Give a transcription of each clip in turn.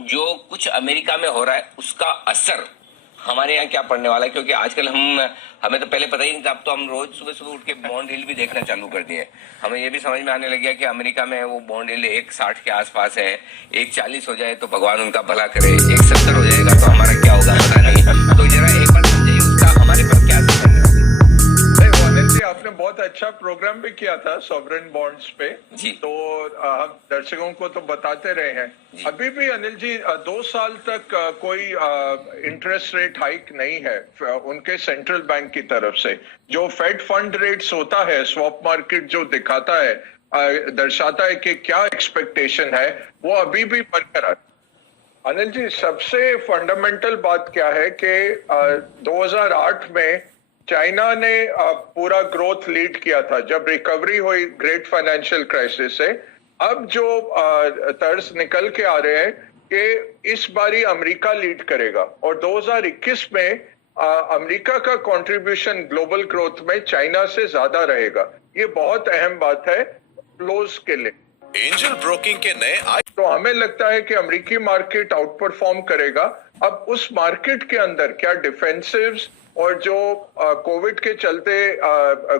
जो कुछ अमेरिका में हो रहा है उसका असर हमारे यहाँ क्या पड़ने वाला है, क्योंकि आजकल हमें तो पहले पता ही नहीं था। अब तो हम रोज सुबह सुबह उठ के बॉन्ड यील्ड भी देखना चालू कर दिए। हमें ये भी समझ में आने लग गया कि अमेरिका में वो बॉन्ड यील्ड 1.60 के आसपास है। 1.40 हो जाए तो भगवान उनका भला करे, 1.70 हो जाएगा तो हमारा क्या होगा पता नहीं। तो जरा एक बार समझिए उसका हमारे पर क्या असर पड़ने वाला है। नहीं, वो अनिल जी आपने बहुत अच्छा प्रोग्राम भी किया था सॉवरेन बॉन्ड्स पे जी। तो हम दर्शकों को तो बताते रहे हैं। अभी भी अनिल जी 2 साल तक कोई इंटरेस्ट रेट हाइक नहीं है उनके सेंट्रल बैंक की तरफ से। जो फेड फंड रेट्स होता है, स्वैप मार्केट जो दिखाता है, दर्शाता है कि क्या एक्सपेक्टेशन है, वो अभी भी बरकरार। अनिल जी सबसे फंडामेंटल बात क्या है कि 2008 में चाइना ने पूरा ग्रोथ लीड किया था जब रिकवरी हुई ग्रेट फाइनेंशियल क्राइसिस से। अब जो तर्ज निकल के आ रहे हैं कि इस बारी अमेरिका लीड करेगा और 2021 में अमेरिका का कंट्रीब्यूशन ग्लोबल ग्रोथ में चाइना से ज्यादा रहेगा। ये बहुत अहम बात है फ्लोज के लिए। एंजल ब्रोकिंग के नए तो हमें लगता है कि अमेरिकी मार्केट आउट परफॉर्म करेगा। अब उस मार्केट के अंदर क्या डिफेंसिव्स और जो कोविड के चलते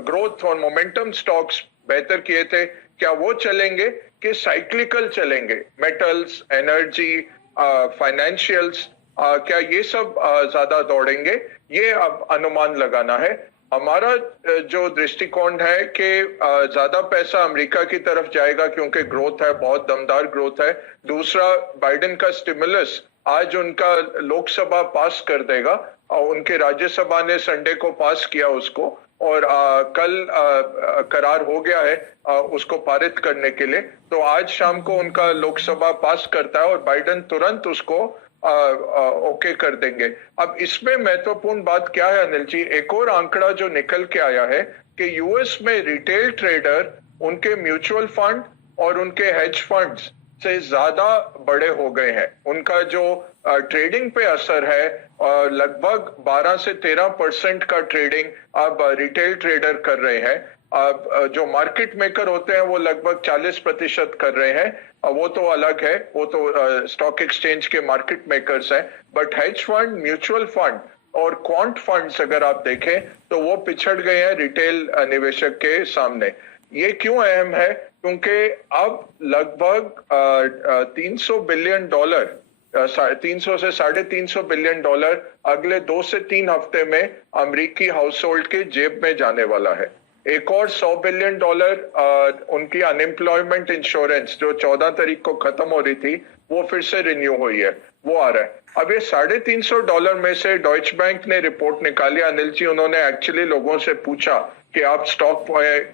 ग्रोथ और मोमेंटम स्टॉक्स बेहतर किए थे, क्या वो चलेंगे कि साइक्लिकल चलेंगे? मेटल्स, एनर्जी, फाइनेंशियल्स, क्या ये सब ज्यादा दौड़ेंगे? ये अब अनुमान लगाना है। हमारा जो दृष्टिकोण है कि ज्यादा पैसा अमेरिका की तरफ जाएगा क्योंकि ग्रोथ है, बहुत दमदार ग्रोथ है। दूसरा, बाइडेन का स्टिमुलस आज उनका लोकसभा पास कर देगा और उनके राज्यसभा ने संडे को पास किया उसको और कल करार हो गया है उसको पारित करने के लिए। तो आज शाम को उनका लोकसभा पास करता है और बाइडेन तुरंत उसको ओके कर देंगे। अब इसमें महत्वपूर्ण बात क्या है अनिल जी, एक और आंकड़ा जो निकल के आया है कि यूएस में रिटेल ट्रेडर उनके म्यूचुअल फंड और उनके हेज फंड्स से ज्यादा बड़े हो गए हैं। उनका जो ट्रेडिंग पे असर है लगभग 12 से 13% का ट्रेडिंग अब रिटेल ट्रेडर कर रहे हैं। अब जो मार्केट मेकर होते हैं वो लगभग 40% कर रहे हैं। वो तो अलग है, वो तो स्टॉक एक्सचेंज के मार्केट मेकर्स हैं। But hedge fund, mutual fund और क्वांट फंड्स अगर आप देखें तो वो पिछड़ गए हैं रिटेल निवेशक के सामने। ये क्यों अहम है? क्योंकि अब लगभग 300 बिलियन डॉलर, 300 से 350 बिलियन डॉलर अगले 2 से 3 हफ्ते में अमेरिकी हाउस होल्ड के जेब में जाने वाला है। एक और 100 बिलियन डॉलर उनकी अनएम्प्लॉयमेंट इंश्योरेंस जो 14 तारीख को खत्म हो रही थी वो फिर से रिन्यू हुई है, वो आ रहा है। अब ये $350 में से डॉइच बैंक ने रिपोर्ट निकाली अनिल जी। उन्होंने एक्चुअली लोगों से पूछा कि आप स्टॉक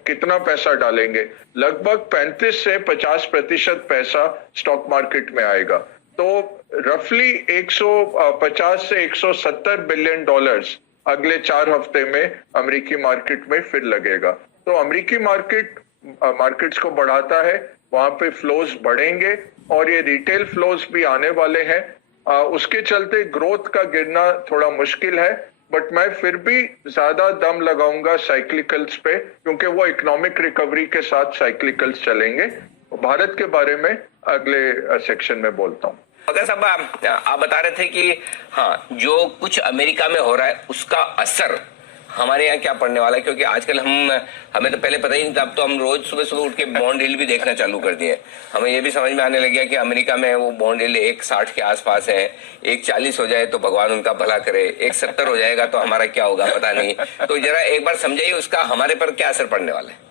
कितना पैसा डालेंगे। लगभग 35 से 50% पैसा स्टॉक मार्केट में आएगा। तो रफली 150 से 170 बिलियन डॉलर्स अगले 4 हफ्ते में अमेरिकी मार्केट में फिर लगेगा। तो अमेरिकी मार्केट्स को बढ़ाता है, वहां पे फ्लोज बढ़ेंगे और ये रिटेल फ्लोज भी आने वाले हैं। उसके चलते ग्रोथ का गिरना थोड़ा मुश्किल है, बट मैं फिर भी ज्यादा दम लगाऊंगा साइक्लिकल्स पे क्योंकि वो इकोनॉमिक रिकवरी के साथ साइक्लिकल्स चलेंगे। भारत के बारे में अगले सेक्शन में बोलता हूँ। अगर साहब आप बता रहे थे कि हाँ, जो कुछ अमेरिका में हो रहा है उसका असर हमारे यहाँ क्या पड़ने वाला है, क्योंकि आजकल हमें तो पहले पता ही नहीं था। अब तो हम रोज सुबह सुबह उठ के बॉन्ड यील्ड भी देखना चालू कर दिए। हमें ये भी समझ में आने लग गया कि अमेरिका में वो बॉन्ड यील्ड 1.60 के आसपास है। 1.40 हो जाए तो भगवान उनका भला करे, 1.70 हो जाएगा तो हमारा क्या होगा पता नहीं। तो जरा एक बार समझाइए उसका हमारे पर क्या असर पड़ने वाला है।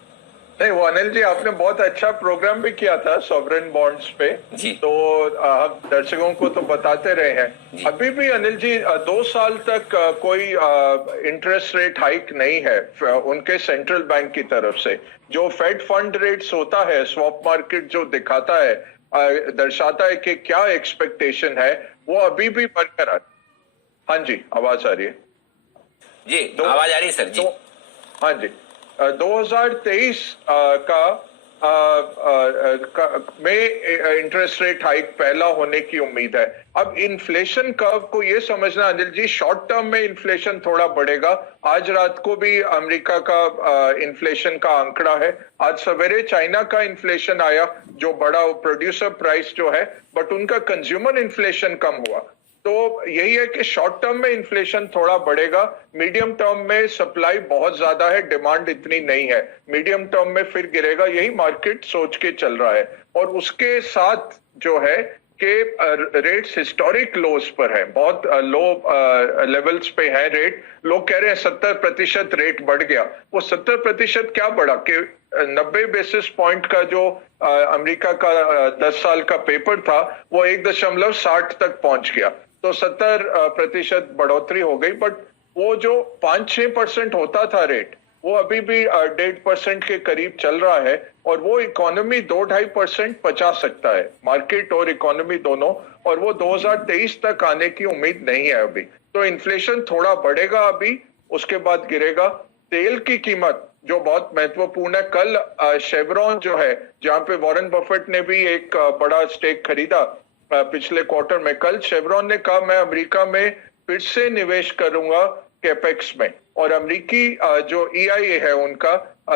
नहीं, वो अनिल जी आपने बहुत अच्छा प्रोग्राम भी किया था सॉवरेन बॉन्ड्स पे जी। तो हम दर्शकों को तो बताते रहे हैं। अभी भी अनिल जी 2 साल तक कोई इंटरेस्ट रेट हाइक नहीं है उनके सेंट्रल बैंक की तरफ से। जो फेड फंड रेट्स होता है, स्वैप मार्केट जो दिखाता है, दर्शाता है कि क्या एक्सपेक्टेशन है, वो अभी भी बरकरार। हाँ जी, आवाज आ रही है जी? आवाज आ रही है सर जी। हाँ जी, 2023 का में इंटरेस्ट रेट हाइक पहला होने की उम्मीद है। अब इन्फ्लेशन कर्व को ये समझना अनिल जी, शॉर्ट टर्म में इन्फ्लेशन थोड़ा बढ़ेगा। आज रात को भी अमेरिका का इन्फ्लेशन का आंकड़ा है, आज सवेरे चाइना का इन्फ्लेशन आया जो बड़ा प्रोड्यूसर प्राइस जो है, बट उनका कंज्यूमर इन्फ्लेशन कम हुआ। तो यही है कि शॉर्ट टर्म में इन्फ्लेशन थोड़ा बढ़ेगा, मीडियम टर्म में सप्लाई बहुत ज्यादा है, डिमांड इतनी नहीं है, मीडियम टर्म में फिर गिरेगा, यही मार्केट सोच के चल रहा है। और उसके साथ जो है कि रेट्स हिस्टोरिक लोस पर है, बहुत लो लेवल्स पे है रेट। लोग कह रहे हैं 70% रेट बढ़ गया, वो 70% क्या बढ़ा कि 90 बेसिस पॉइंट का जो अमेरिका का 10 साल का पेपर था वो 1.60 तक पहुंच गया, तो 70% बढ़ोतरी हो गई। बट वो जो 5-6% होता था रेट, वो अभी भी 1.5% के करीब चल रहा है, और वो इकोनॉमी 2-2.5% पचा सकता है, मार्केट और इकोनॉमी दोनों, और वो 2023 तक आने की उम्मीद नहीं है अभी। तो इन्फ्लेशन थोड़ा बढ़ेगा अभी, उसके बाद गिरेगा। तेल की कीमत जो बहुत महत्वपूर्ण है, कल शेवरॉन जो है, जहां पे वॉरेन बफेट ने भी एक बड़ा स्टेक खरीदा पिछले क्वार्टर में, कल शेवरॉन ने कहा मैं अमेरिका में फिर से निवेश करूंगा कैपेक्स में। और अमेरिकी जो EIA है उनका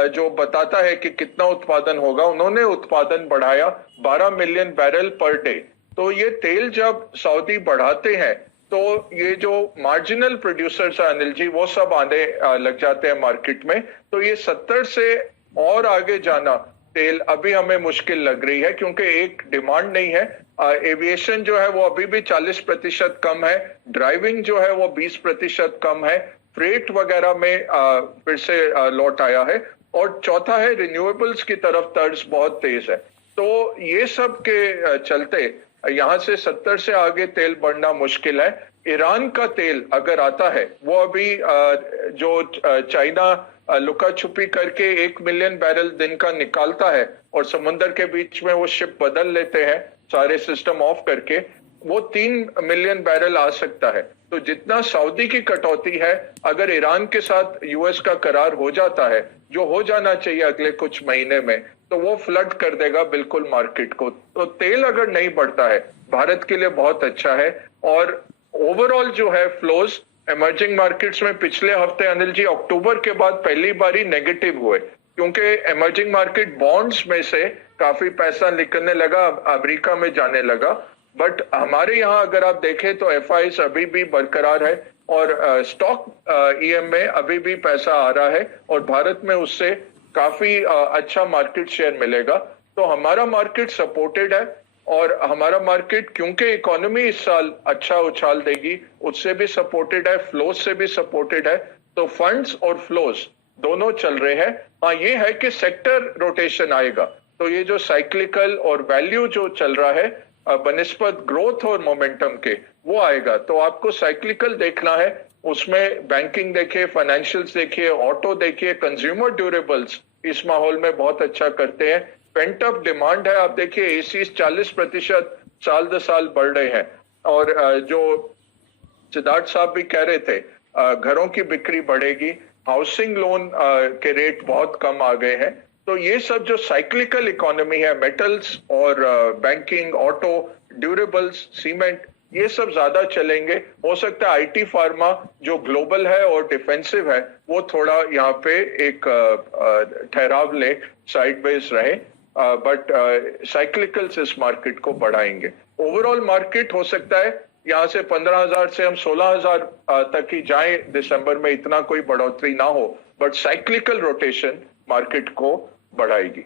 जो बताता है कि कितना उत्पादन होगा, उन्होंने उत्पादन बढ़ाया 12 मिलियन बैरल पर डे। तो ये तेल जब सऊदी बढ़ाते हैं तो ये जो मार्जिनल प्रोड्यूसर्स है अनिल जी, वो सब आने लग जाते हैं मार्केट में। तो ये 70 से और आगे जाना तेल अभी हमें मुश्किल लग रही है, क्योंकि एक डिमांड नहीं है। एविएशन जो है वो अभी भी 40% कम है, ड्राइविंग जो है वो 20% कम है, फ्रेट वगैरह में फिर से लौट आया है, और चौथा है रिन्यूएबल्स की तरफ तर्ज बहुत तेज है। तो ये सब के चलते यहां से 70 से आगे तेल बढ़ना मुश्किल है। ईरान का तेल अगर आता है, वो अभी जो चाइना लुका छुपी करके 1 मिलियन बैरल दिन का निकालता है, और समुद्र के बीच में वो शिप बदल लेते हैं सारे सिस्टम ऑफ करके, वो 3 मिलियन बैरल आ सकता है। तो जितना सऊदी की कटौती है, अगर ईरान के साथ यूएस का करार हो जाता है, जो हो जाना चाहिए अगले कुछ महीने में, तो वो फ्लड कर देगा बिल्कुल मार्केट को। तो तेल अगर नहीं बढ़ता है, भारत के लिए बहुत अच्छा है। और ओवरऑल जो है फ्लोज इमर्जिंग मार्केट्स में पिछले हफ्ते अनिल जी अक्टूबर के बाद पहली बार ही नेगेटिव हुए, क्योंकि इमर्जिंग मार्केट बॉन्ड्स में से काफी पैसा निकलने लगा, अमेरिका में जाने लगा। बट हमारे यहाँ अगर आप देखें तो FIs अभी भी बरकरार है, और स्टॉक EM में अभी भी पैसा आ रहा है, और भारत में उससे काफी अच्छा मार्केट शेयर मिलेगा। तो हमारा मार्केट सपोर्टेड है, और हमारा मार्केट क्योंकि इकोनॉमी इस साल अच्छा उछाल देगी, उससे भी सपोर्टेड है, फ्लोज से भी सपोर्टेड है। तो फंड्स और फ्लोज दोनों चल रहे हैं। हाँ, ये है कि सेक्टर रोटेशन आएगा, तो ये जो साइक्लिकल और वैल्यू जो चल रहा है बनिस्बत ग्रोथ और मोमेंटम के, वो आएगा। तो आपको साइक्लिकल देखना है, उसमें बैंकिंग देखिए, फाइनेंशियल्स देखिए, ऑटो देखिए, कंज्यूमर ड्यूरेबल्स इस माहौल में बहुत अच्छा करते हैं। पेंट अप डिमांड है, आप देखिए ACs 40% साल दर साल बढ़ रहे हैं। और जो सिद्धार्थ साहब भी कह रहे थे, घरों की बिक्री बढ़ेगी, हाउसिंग लोन के रेट बहुत कम आ गए हैं। तो ये सब जो साइक्लिकल इकोनॉमी है, मेटल्स और बैंकिंग, ऑटो, ड्यूरेबल्स, सीमेंट, ये सब ज्यादा चलेंगे। हो सकता है IT फार्मा जो ग्लोबल है और डिफेंसिव है, वो थोड़ा यहाँ पे एक ठहराव ले, साइडवेज रहे, बट साइक्लिकल्स इस मार्केट को बढ़ाएंगे। ओवरऑल मार्केट हो सकता है यहाँ से 15,000 से हम 16,000 तक ही जाएं दिसंबर में, इतना कोई बढ़ोतरी ना हो, बट साइक्लिकल रोटेशन मार्केट को बढ़ाएगी।